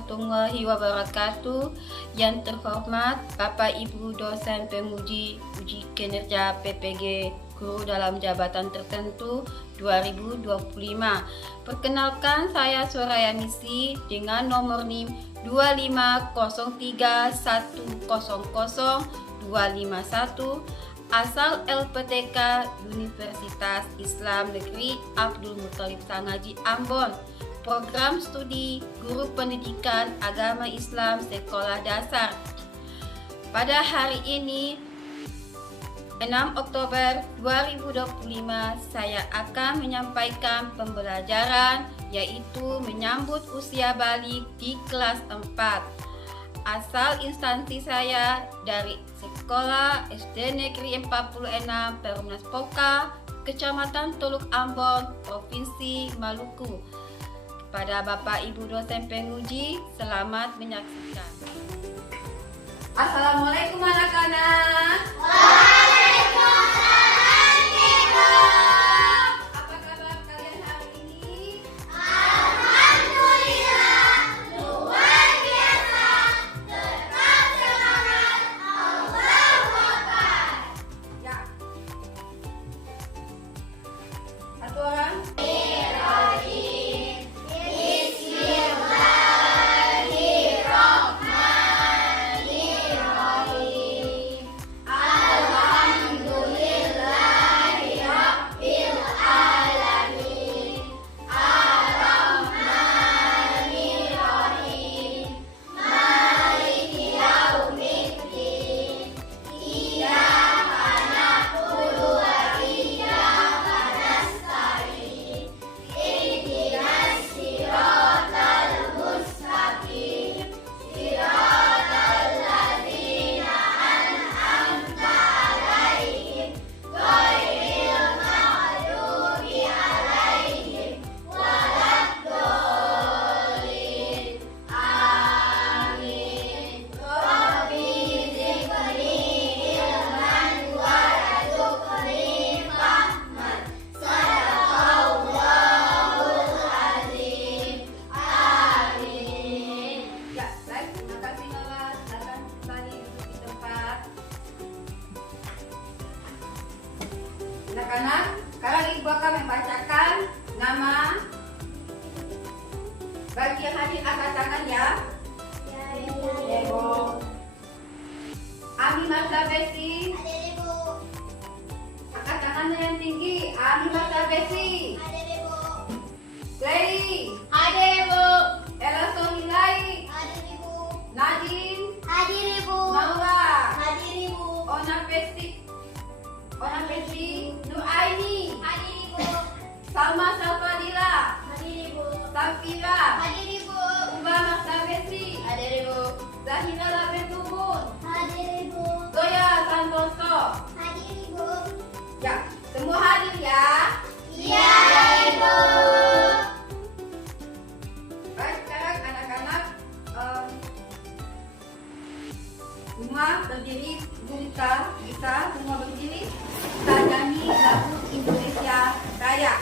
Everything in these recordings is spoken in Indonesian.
warahmatullahi wabarakatuh. Yang terhormat Bapak Ibu dosen penguji uji kinerja PPG Guru dalam Jabatan Tertentu 2025. Perkenalkan, saya Soraya Misi dengan nomor NIM 25031000251, asal LPTK Universitas Islam Negeri Abdul Muthalib Sangaji Ambon. Program studi Guru Pendidikan Agama Islam Sekolah Dasar. Pada hari ini 6 Oktober 2025 saya akan menyampaikan pembelajaran yaitu menyambut usia balik di kelas 4. Asal instansi saya dari Sekolah SD Negeri 46 Perumnas Poka, Kecamatan Teluk Ambon, Provinsi Maluku. Pada Bapak Ibu dosen penguji, selamat menyaksikan. Assalamualaikum anak-anak. Waalaikumsalam, Ibu. Apa kabar kalian hari ini? Alhamdulillah, luar biasa. Tetap semangat. Allahu Akbar. Ya. Satu orang. Anak-anak, sekarang Ibu akan membacakan nama bagi yang hadir, angkat tangan ya. Ibu. Ami Marta Besi. Hadir, Ibu. Angkat tangannya yang tinggi. Ami Marta Besi. Hadir, Ibu. Lei. Hadir, Ibu. Ella Sohilai. Hadir, Ibu. Najin. Hadir, Ibu. Naura. Hadir, Ibu. Ona Besi. Ona Besi. Nuaini. Hadir, Ibu. Salma Salfadila. Hadir, Ibu. Safira. Hadir, Ibu. Uba Marta Besi. Hadir, Ibu. Zahira Labetumun. Hadir, Ibu. Zoya Santoso. Hadir, Ibu. Ya, semua hadir ya. Iya, Ibu. Baik, sekarang anak-anak semua berdiri, bisa semua berdiri. Kita nyanyi lagu Indonesia Raya.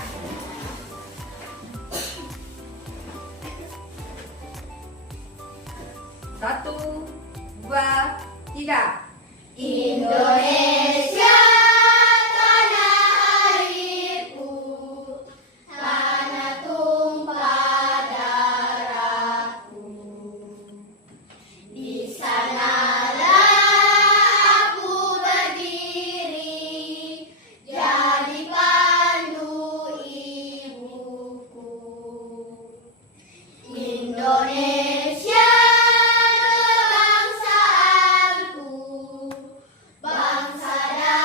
1, 2, 3. Indonesia tanah airku, tanah tumpah darahku. Di sanalah aku berdiri, jadi pandu ibuku. Indonesia kebangsaanku, bangsa dan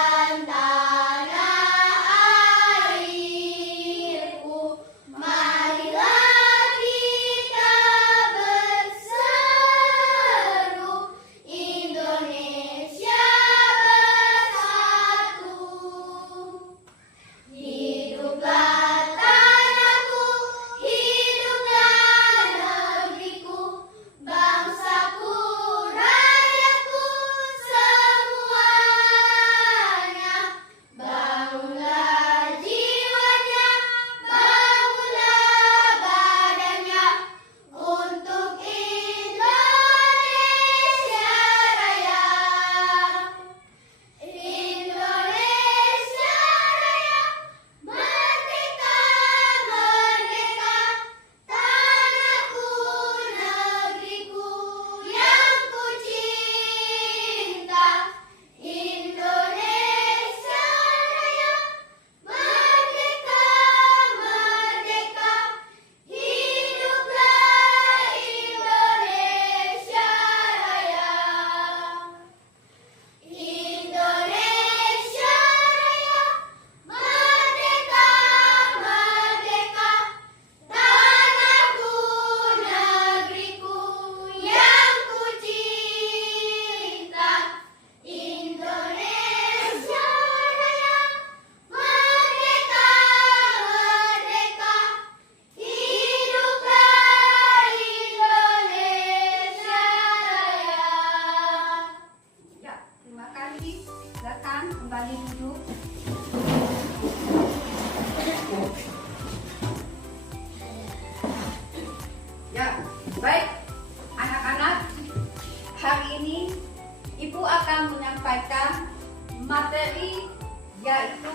yaitu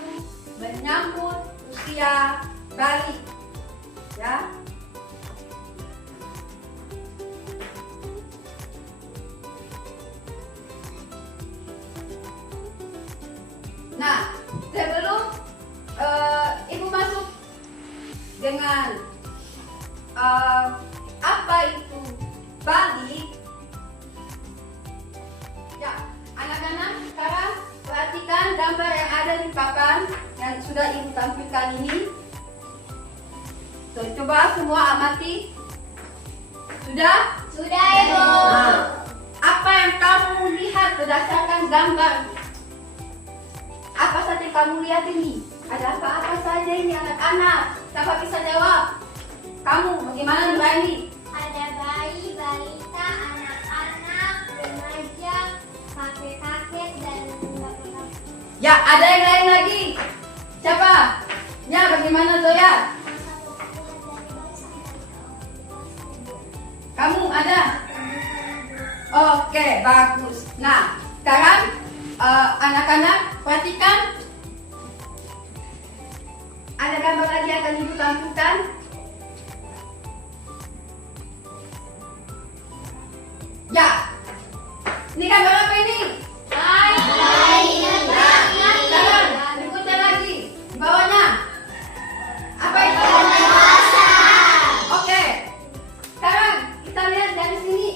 menyambut usia balik. Ya. Nah, sebelum Ibu masuk dengan apa itu balik, ya, anak-anak sekarang perhatikan gambar yang ada di papan yang sudah Ibu tampilkan ini. So, coba semua amati. Sudah? Sudah, Ibu. Nah, apa yang kamu lihat berdasarkan gambar? Apa saja kamu lihat ini? Ada apa-apa saja ini anak-anak? Siapa bisa jawab? Kamu bagaimana Nura ini? Ada bayi, balita, anak-anak, remaja, kakek-kakek, dan bapak-bapak. Ya, ada yang lain lagi. Siapa? Ya, bagaimana Zoya? Kamu ada? Oke, bagus. Nah, sekarang anak-anak perhatikan. Ada gambar lagi yang akan Ibu tampilkan. Ya, ini gambar apa ini? Bayi. Sekarang berikutnya lagi di bawahnya. Apa itu? Oke. Sekarang kita lihat dari sini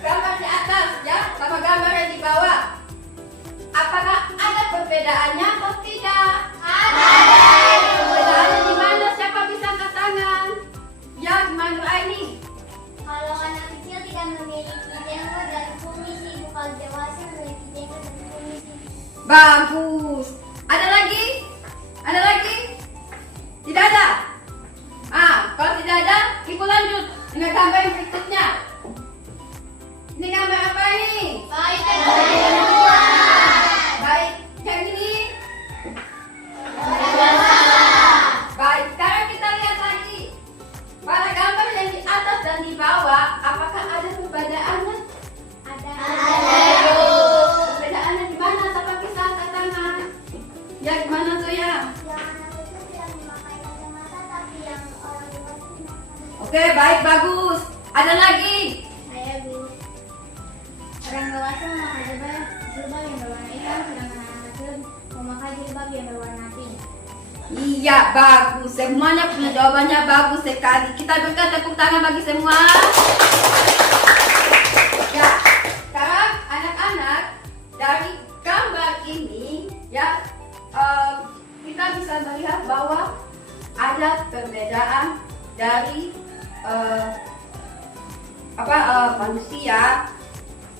gambar di atas ya, sama gambar yang di bawah. Apakah ada perbedaannya atau tidak? Perbedaannya di mana? Siapa bisa angkat tangan? Ya, gimana ini? Kalau anak kecil tidak memiliki jenggot dan kumis, Ibu. Kalau dewasa memiliki jenggot dan kumis, Ibu. Bagus. Ada lagi? Ada lagi? Tidak ada? Kalau tidak ada, Ibu lanjut dengan gambar yang berikutnya. Ini gambar apa ini? Bayi Baik, yang ini? Baik, sekarang kita lihat lagi. Pada gambar yang di atas dan di bawah, apakah ada perbedaannya? Ada. Perbedaannya di mana? Siapa bisa angkat tangan? Ya, gimana tuh ya? Yang anak kecil tidak memakai kacamata, tapi yang orang dewasa memakai. Oke, baik, bagus. Ada lagi? Saya, Bu. Orang dewasa memakai jilbab yang berwarna hitam, sedangkan anak kecil memakai jilbab yang berwarna pink. Iya, bagus. Semuanya punya jawabannya bagus sekali. Kita berikan tepuk tangan bagi semua. Ya, sekarang anak-anak dari gambar ini ya, kita bisa melihat bahwa ada perbedaan dari manusia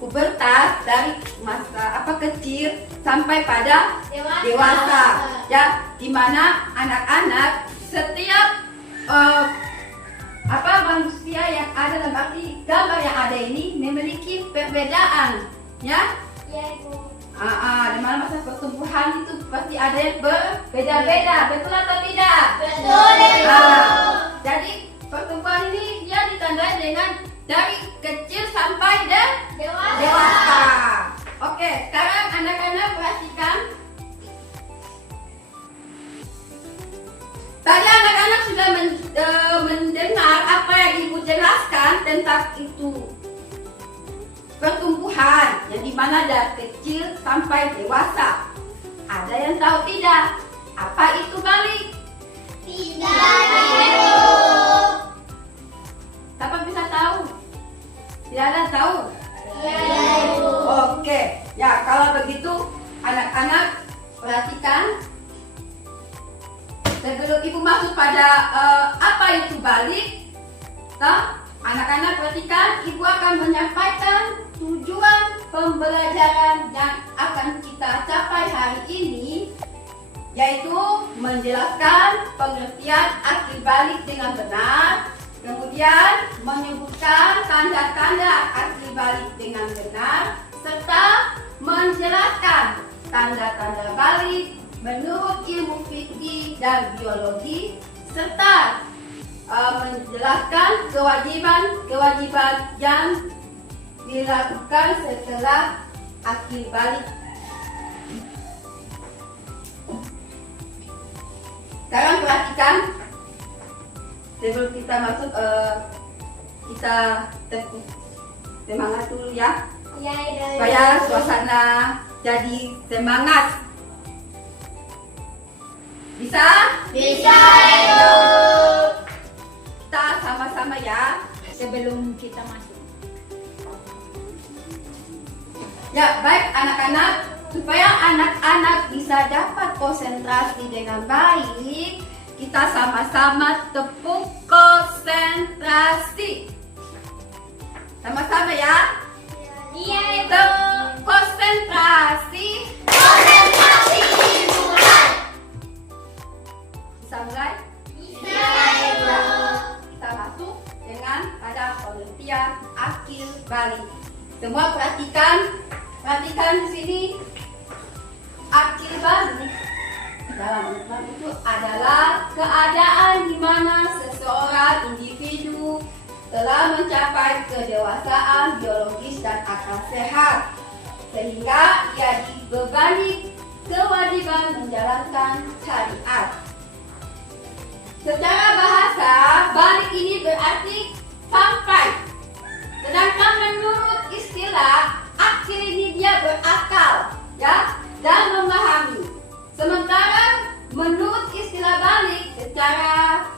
pubertas dari masa kecil sampai pada dewasa ya, dimana anak-anak setiap manusia yang ada dalam arti gambar yang ada ini memiliki perbedaan ya. Iya, Ibu. Di mana masa pertumbuhan itu pasti ada yang berbeda-beda, betul atau tidak? Betul, Ibu. Jadi pertumbuhan ini dia ditandai dengan dari kecil sampai dewasa. Oke, sekarang anak-anak perhatikan. Tadi anak-anak sudah mendengar apa yang Ibu jelaskan tentang itu pertumbuhan yang dimana dari kecil sampai dewasa. Ada yang tahu tidak? Apa itu balik? Tidak, Ibu. Siapa bisa tahu? Tidak ada tahu? Iya, Ibu. Oke, ya kalau begitu anak-anak perhatikan. Sebelum Ibu masuk pada apa itu balik, anak-anak perhatikan, Ibu akan menyampaikan tujuan pembelajaran yang akan kita capai hari ini, yaitu menjelaskan pengertian arti balik dengan benar, kemudian menyebutkan tanda-tanda arti balik dengan benar, serta menjelaskan tanda-tanda balik menurut ilmu fikih dan biologi, serta menjelaskan kewajiban-kewajiban yang dilakukan setelah akil balik. Sekarang perhatikan sebelum kita masuk kita semangat dulu ya. Iya, Ibu. Supaya suasana jadi semangat. Bisa? Bisa, Ibu. Kita sama-sama ya. Sebelum kita masuk. Ya, baik anak-anak, supaya anak-anak bisa dapat konsentrasi dengan baik, kita sama-sama tepuk konsentrasi. Sama-sama ya. Iya, Ibu. Tepuk konsentrasi. Konsentrasi dimulai. Bisa mulai? Bisa, Ibu. Kita masuk dengan pada pengertian akil balik. Semua perhatikan di sini. Akil balik dalam Islam itu adalah keadaan di mana seseorang individu telah mencapai kedewasaan biologis dan akal sehat, sehingga ia dibebani kewajiban menjalankan syariat. Secara bahasa, balik ini berarti sampai. Sedangkan menurut istilah, akil ini dia berakal, ya, dan memahami. Sementara menurut istilah balik secara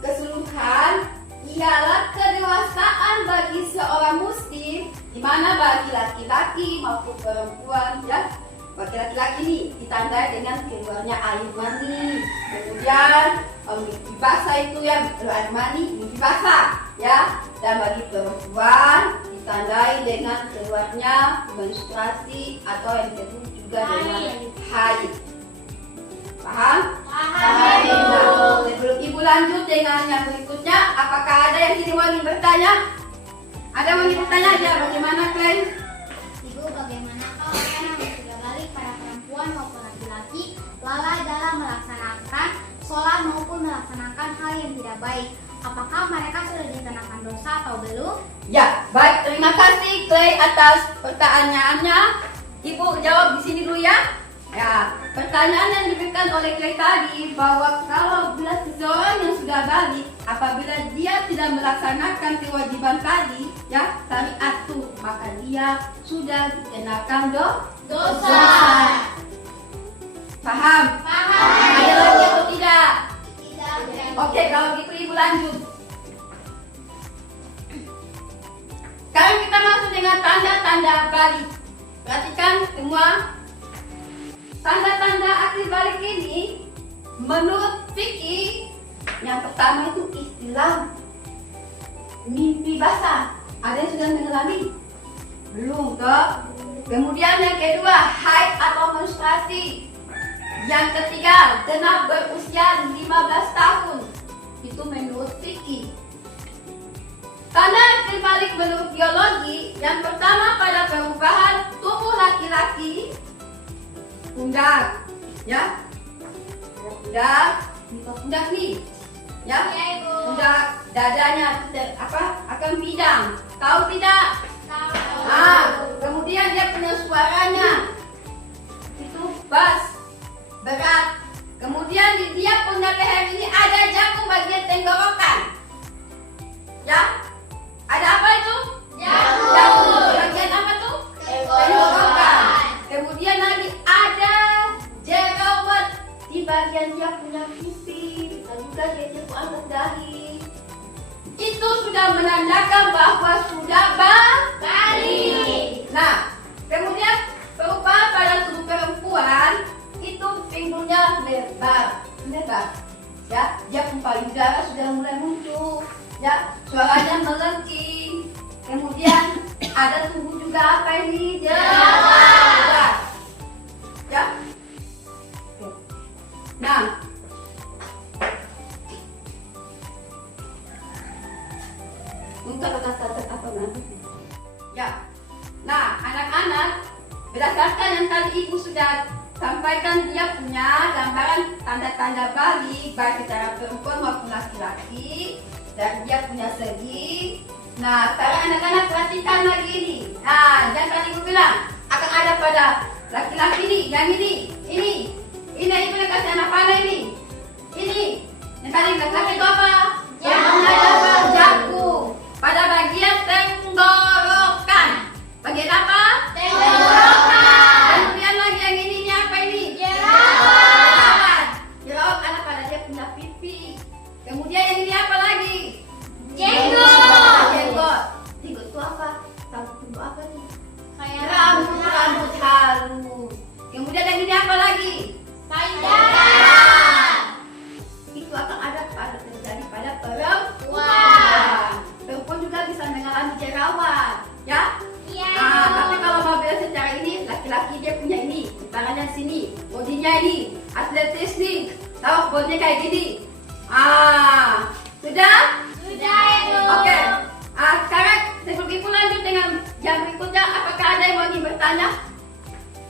keseluruhan ialah kedewasaan bagi seorang muslim, di mana bagi laki-laki maupun perempuan, ya, bagi laki-laki ini ditandai dengan keluarnya air mani, kemudian mimpi basah itu ya, air mani, mimpi basah, ya, dan bagi perempuan ditandai dengan keluarnya menstruasi atau yang disebut juga dengan haid. Paham? Paham, Ibu. Nah, sebelum Ibu lanjut dengan yang berikutnya, apakah ada yang sini ingin bertanya? Ada yang ingin bertanya? Ya, bagaimana Clay? Ibu, bagaimanakah orang yang sudah balik pada perempuan maupun laki-laki lalai dalam melaksanakan sholat maupun melaksanakan hal yang tidak baik? Apakah mereka sudah dikenakan dosa atau belum? Ya, baik. Terima kasih Clay atas pertanyaannya. Ibu jawab di sini dulu ya. Ya, pertanyaan yang diberikan oleh Clay tadi bahwa kalau bila seseorang yang sudah balik, apabila dia tidak melaksanakan kewajiban tadi, ya, syariat itu, maka dia sudah dikenakan Dosa. Paham? Paham. Ada lagi atau tidak? Tidak. Oke, kalau gitu Ibu lanjut. Sekarang kita masuk dengan tanda-tanda balik. Perhatikan semua. Tanda-tanda akil balik ini menurut fikih yang pertama itu istilah mimpi basah. Ada yang sudah mengalami? Belum toh? Kemudian yang kedua haid atau menstruasi. Yang ketiga genap berusia 15 tahun. Itu menurut fikih. Tanda akil balik menurut biologi, yang pertama pada perubahan tubuh laki-laki, pundak, ya, pundak nih, ya, Iya, Ibu. pundak dadanya akan bidang, tahu tidak? Tahu. Kemudian dia punya suaranya, itu bass, berat. Kemudian di dia punya leher ini ada jarum bagian tenggorokan, ya. Ada apa itu? Jarum. Bagian apa tuh? Tenggorokan. Kemudian lagi ada jerawat di bagian dia punya pipi dan juga dia punya dahi. Itu sudah menandakan bahwa sudah balik. Nah, kemudian perubahan pada tubuh perempuan itu pinggulnya lebar, ya, dia payudara udara sudah mulai muncul, ya, suaranya melengking. Kemudian ada tubuh juga apa ini? Jerawat. Ya. Nah, untuk kata-kata apa nanti? Ya. Nah, anak-anak, berdasarkan yang tadi Ibu sudah sampaikan, dia punya gambaran tanda-tanda balik baik secara perempuan maupun laki-laki, dan dia punya segi. Nah, sekarang anak-anak perhatikan lagi ini. Nah, yang tadi Ibu bilang akan ada pada laki-laki ini, yang ini Ibu kasih anak panah ini. sini. Yang paling laki-laki itu apa? Jago. Pada bagian tenggorokan. Bagian apa? Tenggorokan. Kemudian lagi yang ini apa ini? Jerawat. Jerawat karena pada dia punya pipi. Kemudian yang ini apa lagi? Jenggot. Jenggot. Jenggot itu apa? Tahu bentuk apa nih? Kayak Rambut halus. Kemudian yang ini apa lagi? payudara. Itu akan ada terjadi pada perempuan. Perempuan juga bisa mengalami jerawat, ya? Iya. Tapi kalau mau bilang secara ini, laki-laki dia punya ini, tangannya sini, bodinya ini, atletis nih, tahu bodinya kayak gini. Sudah? Sudah, Ibu. Oke. Sekarang sebelum Ibu lanjut dengan yang berikutnya, apakah ada yang mau bertanya?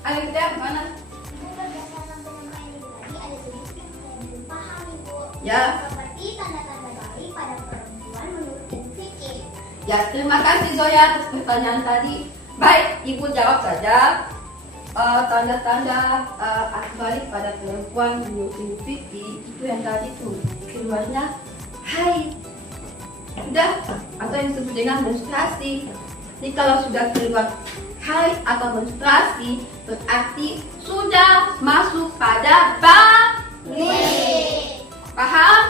Ada yang bertanya gimana? Ibu, berdasarkan penyampaian Ibu tadi ada sedikit yang belum paham, Ibu. Ya. Seperti tanda-tanda baik pada perempuan menurut Ibu Fikih. Ya, terima kasih Zoya atas pertanyaan tadi. Baik, Ibu jawab saja. Tanda-tanda balik pada perempuan menurut Ibu Fikih itu yang tadi tuh keluarnya haid, sudah atau yang disebut dengan menstruasi. Jadi kalau sudah keluar haid atau menstruasi berarti sudah masuk pada balik. Paham?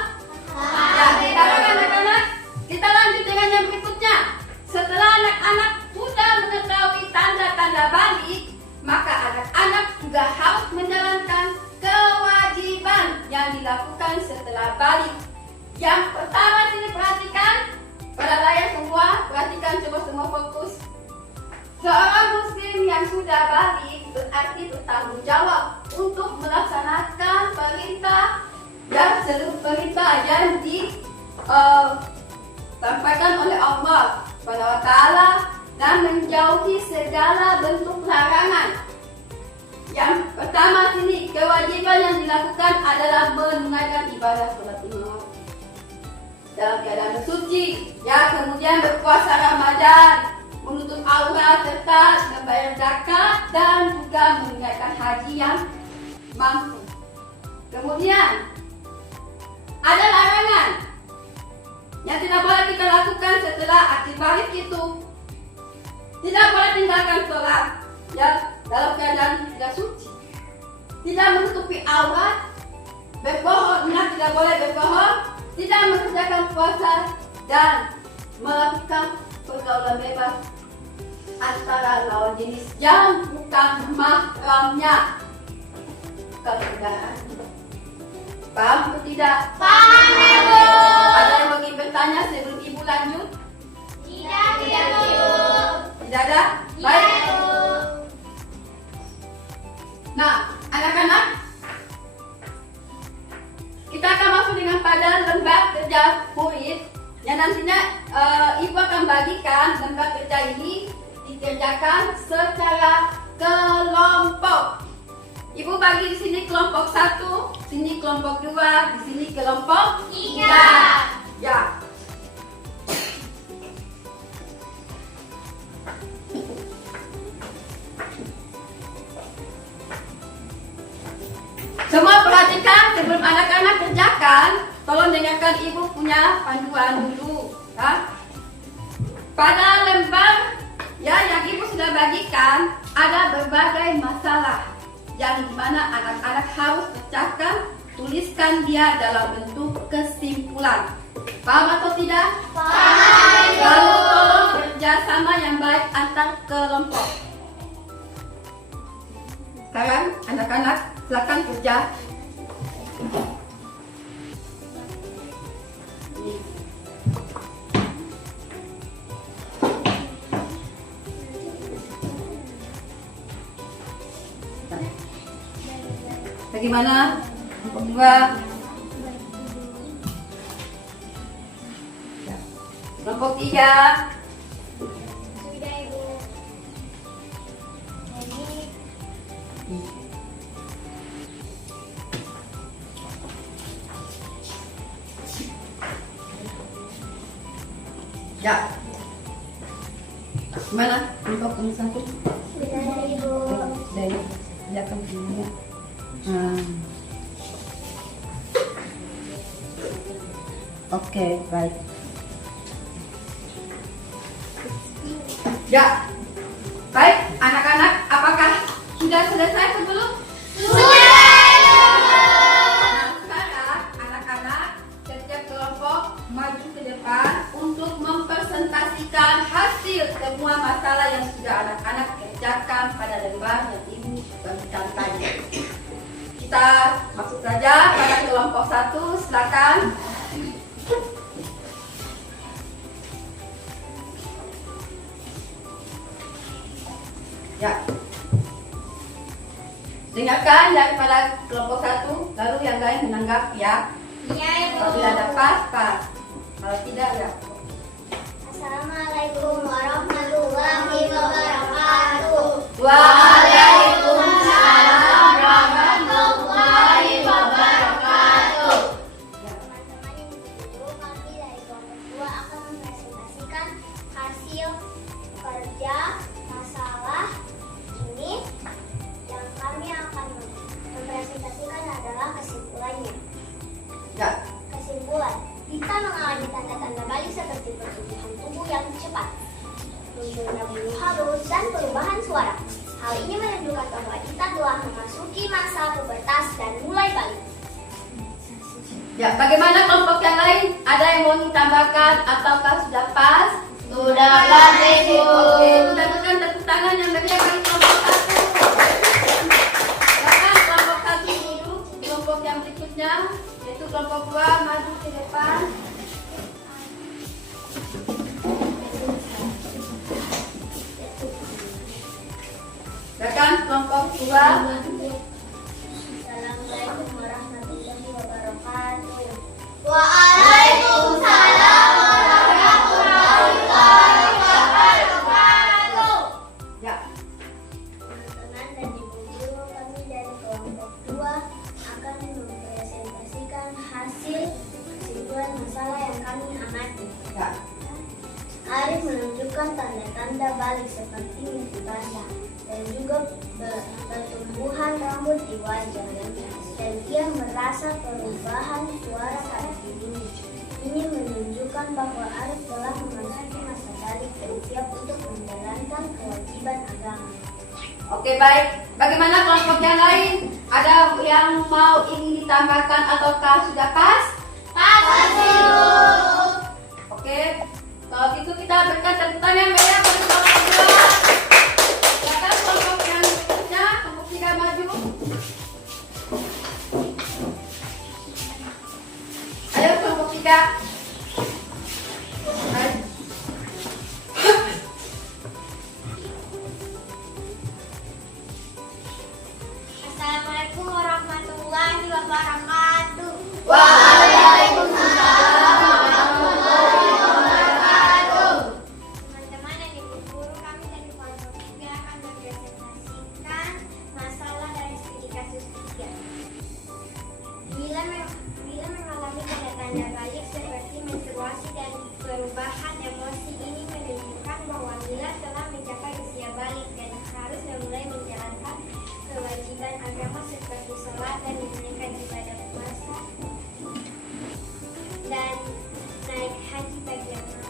Ya, sekarang anak-anak kita lanjut dengan yang berikutnya. Setelah anak-anak sudah mengetahui tanda-tanda balik, maka anak-anak juga harus menjalankan kewajiban yang dilakukan setelah balik. Yang pertama sini perhatikan, pada layar semua, perhatikan coba semua fokus. Seorang muslim yang sudah balik berarti bertanggung jawab untuk melaksanakan perintah dan seluruh perintah yang disampaikan oleh Allah SWT dan menjauhi segala bentuk larangan. Yang pertama sini, kewajiban yang dilakukan adalah menunaikan ibadah sholat lima waktu dalam keadaan bersuci, ya, kemudian berpuasa Ramadan, menutup aurat serta membayar zakat dan juga menunaikan haji yang mampu. Kemudian ada larangan yang tidak boleh kita lakukan setelah akil balik itu. Tidak boleh tinggalkan sholat, ya, dalam keadaan tidak suci. Tidak menutupi aurat, berbohong, tidak boleh berbohong, tidak mengerjakan puasa dan melakukan pergaulan bebas antara lawan jenis yang bukan mahramnya. Kemudian, paham atau tidak? Paham, Ibu. Ada yang mau bertanya sebelum Ibu lanjut? Tidak, Ibu. Tidak ada? Baik. Iya, Ibu. Nah, anak-anak, kita akan masuk dengan pada lembar kerja murid yang nantinya Ibu akan bagikan lembar kerja ini dikerjakan secara kelompok. Ibu bagi di sini kelompok 1, sini kelompok 2, di sini kelompok 3. Ya. Semua perhatikan sebelum anak-anak kerjakan, tolong dengarkan Ibu punya panduan dulu, ya. Pada lembar ya yang Ibu sudah bagikan ada berbagai masalah yang dimana anak-anak harus pecahkan, tuliskan dia dalam bentuk kesimpulan. Paham atau tidak? Paham. Lalu tolong kerjasama yang baik antar kelompok. Sekarang anak-anak silakan kerja. Bagaimana? Kelompok 2. Kelompok 3. Sudah, Ibu. Jadi, Ya. Gimana? Kelompok 1. sudah, Ibu. Dari belakang sini ya. Oke, baik. Ya, baik anak-anak, apakah sudah selesai atau belum? Nah, sekarang anak-anak setiap kelompok maju ke depan untuk mempresentasikan hasil semua masalah yang sudah anak-anak kerjakan pada lembar yang ibu bagikan tadi. Kita masuk saja pada kelompok 1, silakan. Ya. Dengarkan daripada kelompok 1, lalu yang lain menanggap ya. Iya, Ibu. Kalau tidak ada pas. Kalau tidak ya. Assalamualaikum warahmatullahi wabarakatuh. Waalaikumsalam warahmatullahi wabarakatuh. Teman-teman yang dulu, kami dari kelompok 2 akan mempresentasikan hasil kerja masalah ini. Yang kami akan mempresentasikan adalah kesimpulannya. Ya. Kesimpulan, kita mengalami tanda-tanda balik seperti pertumbuhan tubuh yang cepat, munculnya bulu halus, dan perubahan suara. Hal ini menunjukkan bahwa kita telah memasuki masa pubertas dan mulai balik. Ya, bagaimana kelompok yang lain? Ada yang mau ditambahkan ataukah sudah pas? Sudah pas, Ibu. Oke, kita berikan tepuk tangan yang meriah bagi kelompok 1. Silakan kelompok 1 dulu, kelompok yang berikutnya yaitu kelompok 2 maju ke depan. Silakan kelompok 2. Assalamualaikum warahmatullahi wabarakatuh. Waalaikumsalam warahmatullahi wabarakatuh. Ya. Teman-teman dan ibu guru, kami dari kelompok 2 akan mempresentasikan hasil kesimpulan masalah yang kami amati. Ya. Arif menunjukkan tanda-tanda balik seperti mimpi basah dan juga pertumbuhan rambut di wajahnya, dan ia merasa perubahan suara pada dirinya. Ini menunjukkan bahwa Arif telah memasuki masa balik dan siap untuk menjalankan kewajiban agama. Oke, baik. Bagaimana kelompok yang lain? Ada yang mau ingin ditambahkan ataukah sudah pas? Oke. Kalau gitu kita berikan tepuk tangan yang meriah bagi kelompok 2. Silakan kelompok yang berikutnya, kelompok 3 maju. Ayo kelompok 3. Baik. Assalamualaikum warahmatullahi wabarakatuh. Waalaikumsalam warahmatullahi wabarakatuh. Teman-teman dan ibu guru, kami dari kelompok 3 akan mempresentasikan masalah dari studi kasus 3. Bila mengalami tanda-tanda balik seperti menstruasi dan perubahan emosi, ini menunjukkan bahwa Mila telah mencapai usia balik dan harus memulai menjalankan kewajiban agama seperti sholat dan menunaikan ibadah puasa dan naik haji bagi anak.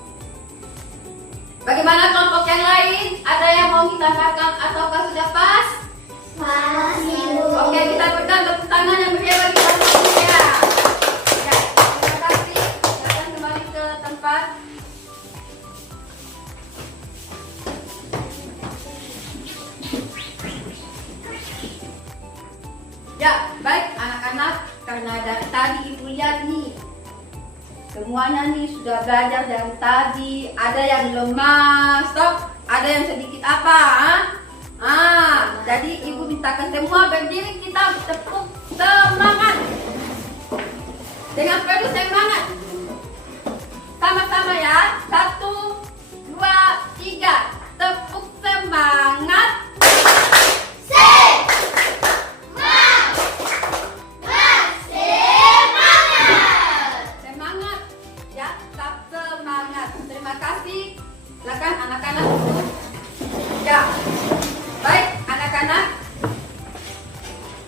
Bagaimana kelompok yang lain? Ada yang mau ditambahkan ataukah sudah pas? Oke, kita berikan tepuk tangan yang meriah bagi kelompok 3. Ya, terima kasih. Silakan kembali ke tempat. Ya, baik anak-anak, karena dari tadi ibu lihat nih, semuanya nih sudah belajar dari tadi. Ada yang lemas, toh? Ada yang sedikit apa? Jadi ibu mintakan semua berdiri, kita tepuk semangat dengan penuh semangat. Sama-sama ya. 1, 2, 3. Tepuk semangat. Semangat ya, tetap semangat. Terima kasih. Silakan anak-anak duduk. Ya, baik anak-anak.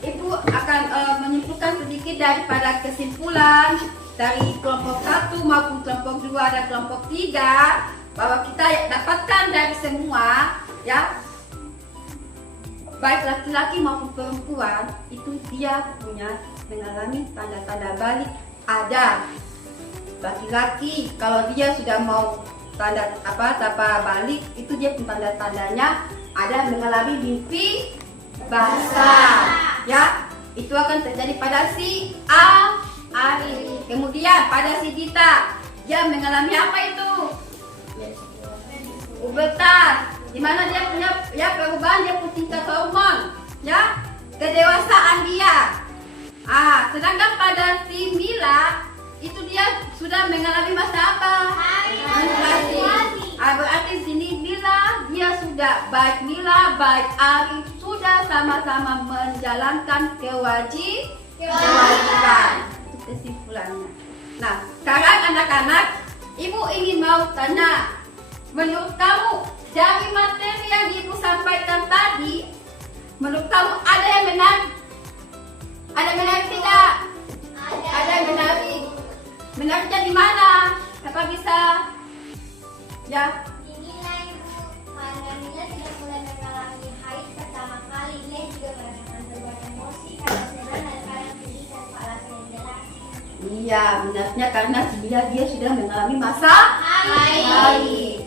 Ibu akan menyimpulkan sedikit daripada kesimpulan dari kelompok 1 maupun kelompok 2 dan kelompok 3, bahwa kita dapatkan dari semua, ya, baik laki-laki maupun perempuan, itu dia punya mengalami tanda-tanda balik. Ada laki-laki kalau dia sudah mau tanda balik, itu dia pun tanda-tandanya ada mengalami mimpi basah, ya. Itu akan terjadi pada si Ari. Kemudian pada si Dita, dia mengalami apa itu? Pubertas, di mana dia punya perubahan, dia punya tingkat hormon, ya, kedewasaan dia. Sedangkan pada si Mila itu dia sudah mengalami masa apa? Menstruasi. Berarti sini Mila, dia sudah, baik Mila baik Ari sudah sama-sama menjalankan kewajiban. Itu kesimpulannya. Nah, sekarang anak-anak, ibu ingin mau tanya, menurut kamu dari materi yang ibu sampaikan tadi, menurut kamu ada yang menarik? Ada menarik tidak? Ada yang menarik. Menariknya di mana? Apa bisa? Ya. Inilah ibu, karena Mila sudah mulai mengalami haid pertama kali, dia juga merasakan beban emosi, kadang-kadang dan kadang sedih tanpa alasan yang jelas. Iya, benarnya karena dia sudah mengalami masa haid.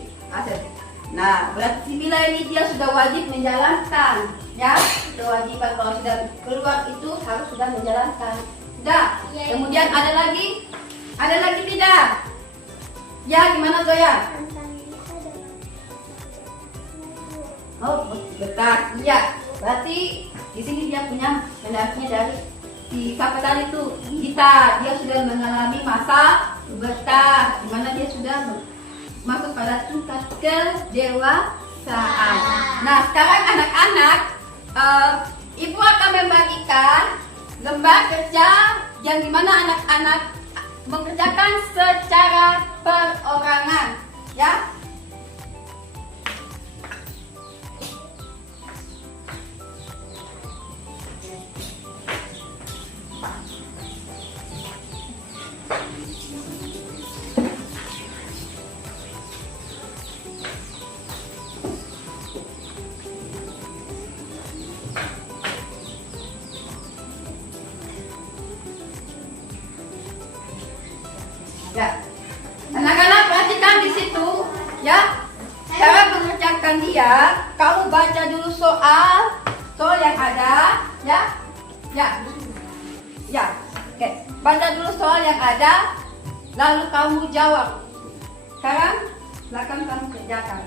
Nah, berarti si Mila ini dia sudah wajib menjalankan, ya, kewajiban kalau sudah keluar itu harus sudah menjalankan. Sudah. Ya, Kemudian ada lagi tidak? Ya, gimana Zoya? Oh, betul. Iya. Berarti di sini dia punya menariknya dari si siapa tadi itu? Dita. Dia sudah mengalami masa pubertas, di mana dia sudah masuk pada tingkat kedewasaan. Nah, sekarang anak-anak, ibu akan membagikan lembar kerja yang dimana anak-anak mengerjakan secara perorangan, ya. Ya, anak-anak perhatikan di situ, ya. Cara mengerjakan dia, kamu baca dulu soal yang ada, ya, Oke, baca dulu soal yang ada, lalu kamu jawab. Sekarang, silakan kamu kerjakan.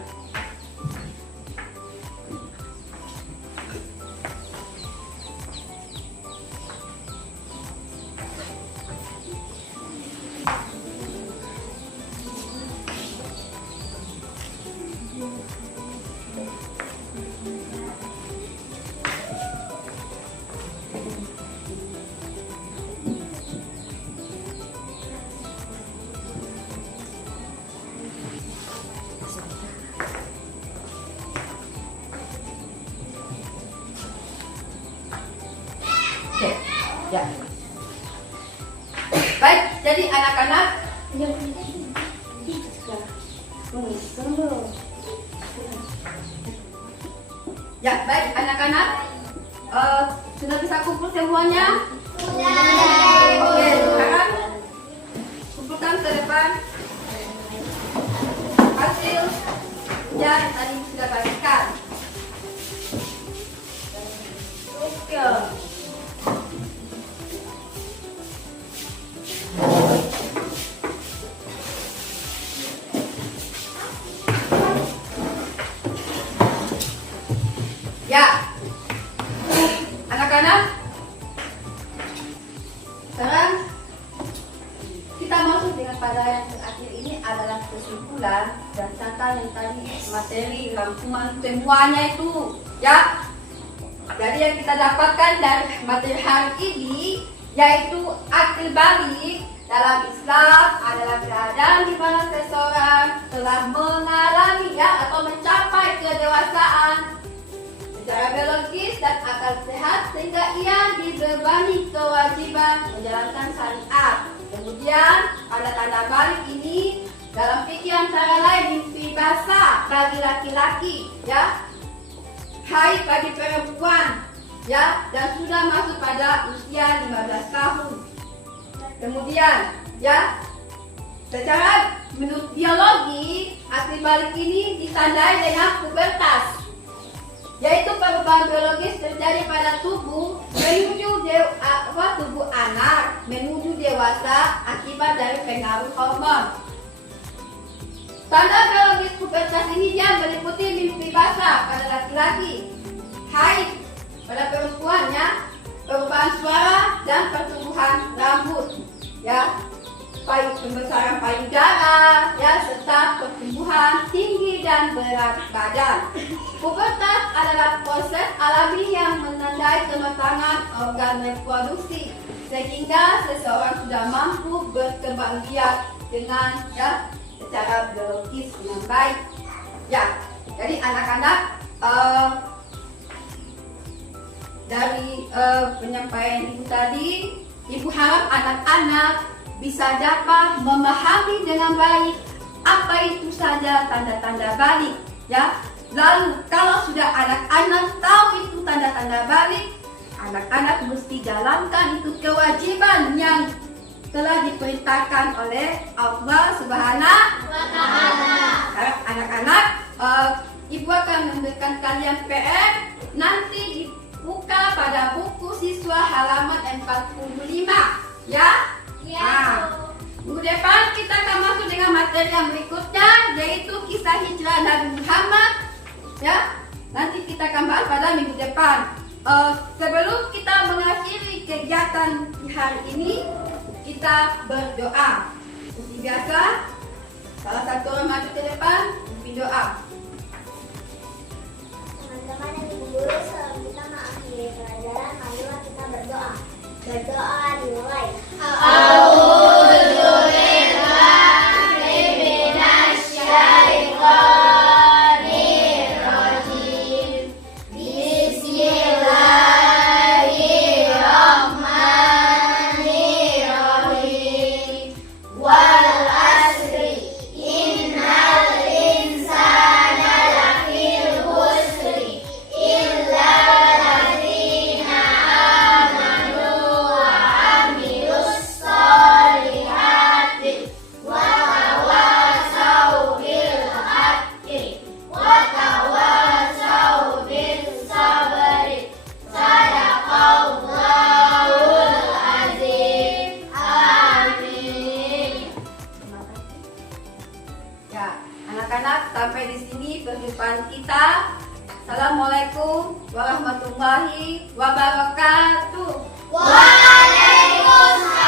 Oke, ya. Baik, jadi anak-anak, ya, baik anak-anak, sudah bisa kumpul semuanya? Oke, sekarang kumpulkan ke depan hasil yang tadi sudah bagikan. Oke. Ya, anak-anak, sekarang kita masuk dengan pada yang terakhir ini adalah kesimpulan dan catatan yang tadi materi rangkuman semuanya itu, ya. Jadi yang kita dapatkan dari materi hari ini yaitu akil balik dalam Islam adalah keadaan di mana seseorang telah mengalami, ya, atau mencapai kedewasaan secara biologis dan akal sehat sehingga ia dibebani kewajiban menjalankan syariat. Kemudian Kemudian pada tanda balik ini dalam fikih antara lain mimpi basah bagi laki-laki, ya, haid bagi perempuan, ya, dan sudah masuk pada usia 15 tahun. Kemudian, ya, secara menurut biologi akil balik ini ditandai dengan pubertas, yaitu perubahan biologis terjadi pada tubuh menuju tubuh anak menuju dewasa akibat dari pengaruh hormon. Tanda biologis pubertas ini dia meliputi mimpi basah pada laki-laki, haid pada perempuannya, perubahan suara dan pertumbuhan rambut, ya, pembesaran payudara, ya, serta pertumbuhan tinggi dan berat badan. Pubertas adalah proses alami yang menandai kematangan organ reproduksi, sehingga seseorang sudah mampu berkembang biak dengan, ya, secara biologis dengan baik. Ya, jadi anak-anak dari penyampaian ibu tadi, ibu harap anak-anak bisa dapat memahami dengan baik apa itu saja tanda-tanda balik, ya. Lalu kalau sudah anak-anak tahu itu tanda-tanda balik, anak-anak mesti jalankan itu kewajiban yang telah diperintahkan oleh Allah Subhanahu wa Ta'ala. Anak-anak, ibu akan memberikan kalian PR, nanti dibuka pada buku siswa halaman 45, ya. Minggu depan kita akan masuk dengan materi yang berikutnya, yaitu kisah hijrah Nabi Muhammad, ya. Nanti kita akan bahas pada minggu depan. Sebelum kita mengakhiri kegiatan hari ini, kita berdoa. Seperti biasa, salah satu orang maju ke depan, pimpin doa. Teman-teman dan ibu guru, sebelum kita mengakhiri pelajaran, marilah kita berdoa. Berdoa dimulai. Anak-anak, sampai di sini perjumpaan kita. Assalamualaikum warahmatullahi wabarakatuh. Waalaikumsalam.